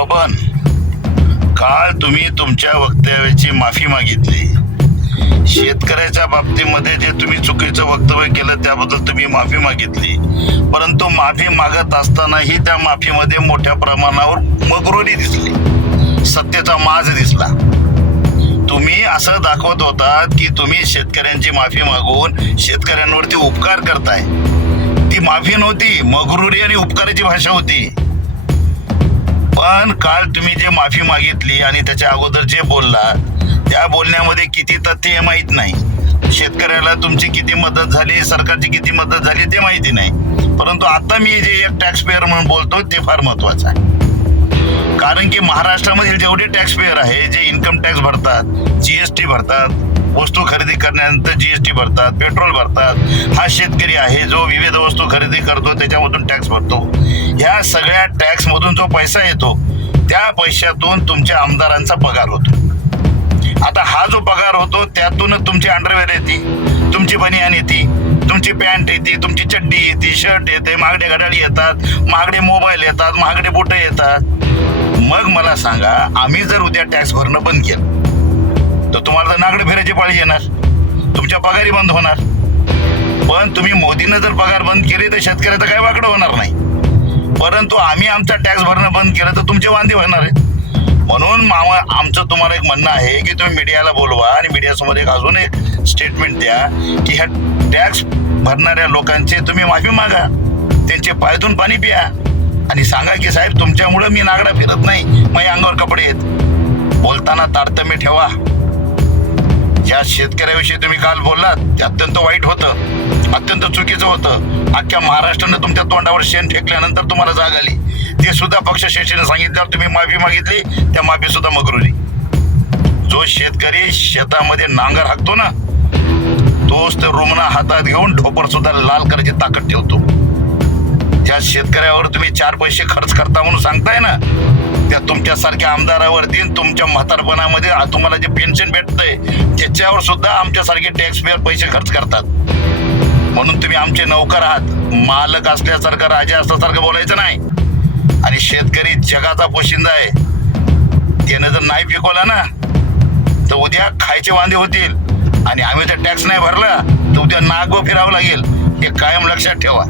शोभन काल तुम्ही तुमच्या वक्तव्याची माफी मागितली. शेतकऱ्याच्या बाबतीमध्ये जे तुम्ही चुकीचं वक्तव्य केलं त्याबद्दल तुम्ही माफी मागितली. परंतु माफी मागत असतानाही त्या माफीमध्ये मोठ्या प्रमाणावर मगरुरी दिसली. सत्तेचा माज दिसला. तुम्ही असं दाखवत होतात की तुम्ही शेतकऱ्यांची माफी मागून शेतकऱ्यांवरती उपकार करताय. ती माफी नव्हती मगरुरी आणि उपकाराची भाषा होती. पण काल तुम्ही जे माफी मागितली आणि त्याच्या अगोदर जे बोलला त्या बोलण्यामध्ये किती तथ्य हे माहीत नाही. शेतकऱ्याला तुमची किती मदत झाली सरकारची किती मदत झाली ते माहिती नाही. परंतु आता मी जे एक टॅक्स पेअर म्हणून बोलतो ते फार महत्वाचं आहे. कारण की महाराष्ट्रामधील जेवढे टॅक्स पेअर आहे जे इन्कम टॅक्स भरतात जीएसटी भरतात वस्तू खरेदी करण्यानंतर जीएसटी भरतात पेट्रोल भरतात हा शेतकरी आहे जो विविध वस्तू खरेदी करतो त्याच्यामधून टॅक्स भरतो. ह्या सगळ्या टॅक्स मधून जो पैसा येतो त्या पैशातून तुमच्या आमदारांचा पगार होतो. आता हा जो पगार होतो त्यातूनच तुमची अंडरवेअर येते तुमची बनियान येते तुमची पॅन्ट येते तुमची चड्डी येते शर्ट येते महागडे घड्याळी येतात महागडे मोबाईल येतात महागडे बुटे येतात. मग मला सांगा आम्ही जर उद्या टॅक्स भरणं बंद केलं तर तुम्हाला तर नागडे फिरायची पाळी येणार तुमच्या पगारी बंद होणार. पण तुम्ही मोदीनं जर पगार बंद केले तर शेतकऱ्याचं काय वाकडं होणार नाही. परंतु आम्ही आमचा टॅक्स भरणं बंद केलं तर तुमचे वांदे होणार आहेत. म्हणून मामा आमचं तुम्हाला एक म्हणणं आहे की तुम्ही मीडियाला बोलवा आणि मीडियासमोर एक अजून एक स्टेटमेंट द्या की ह्या टॅक्स भरणाऱ्या लोकांचे तुम्ही माफी मागा त्यांचे पायतून पाणी प्या. आणि सांगा की साहेब तुमच्यामुळं मी नागडा फिरत नाही. माझ्या अंगावर कपडे आहेत. बोलताना तारतम्य ठेवा. ज्या शेतकऱ्याविषयी तुम्ही काल बोललात ते अत्यंत वाईट होतं. अत्यंत चुकीचं होतं. अख्ख्या महाराष्ट्रानं तुमच्या तोंडावर शेण फेकल्यानंतर तुम्हाला जाग आली. ते सुद्धा पक्ष शेषेने सांगितल्यावर तुम्ही माफी मागितली त्या माफी सुद्धा मगरुली. जो शेतकरी शेतामध्ये नांगर हाकतो ना तोच तर रुग्ण हातात घेऊन ढोपर सुद्धा लाल करायची ताकद ठेवतो. शेतकऱ्यावर तुम्ही चार पैसे खर्च करता म्हणून सांगताय ना? त्या तुमच्यासारख्या आमदारावरती तुमच्या म्हातारपणामध्ये तुम्हाला जे पेन्शन भेटतंय त्याच्यावर सुद्धा आमच्यासारखे टॅक्स पेअर पैसे खर्च करतात. म्हणून तुम्ही आमचे नौकर आहात. मालक असल्यासारखं राजा असल्यासारखं बोलायचं नाही. आणि शेतकरी जगाचा पोशिंदा आहे. त्यानं जर नाही पिकवला ना तर उद्या खायचे वांदे होतील. आणि आम्ही जर टॅक्स नाही भरला तर उद्या नाग फिरावं लागेल. हे कायम लक्षात ठेवा.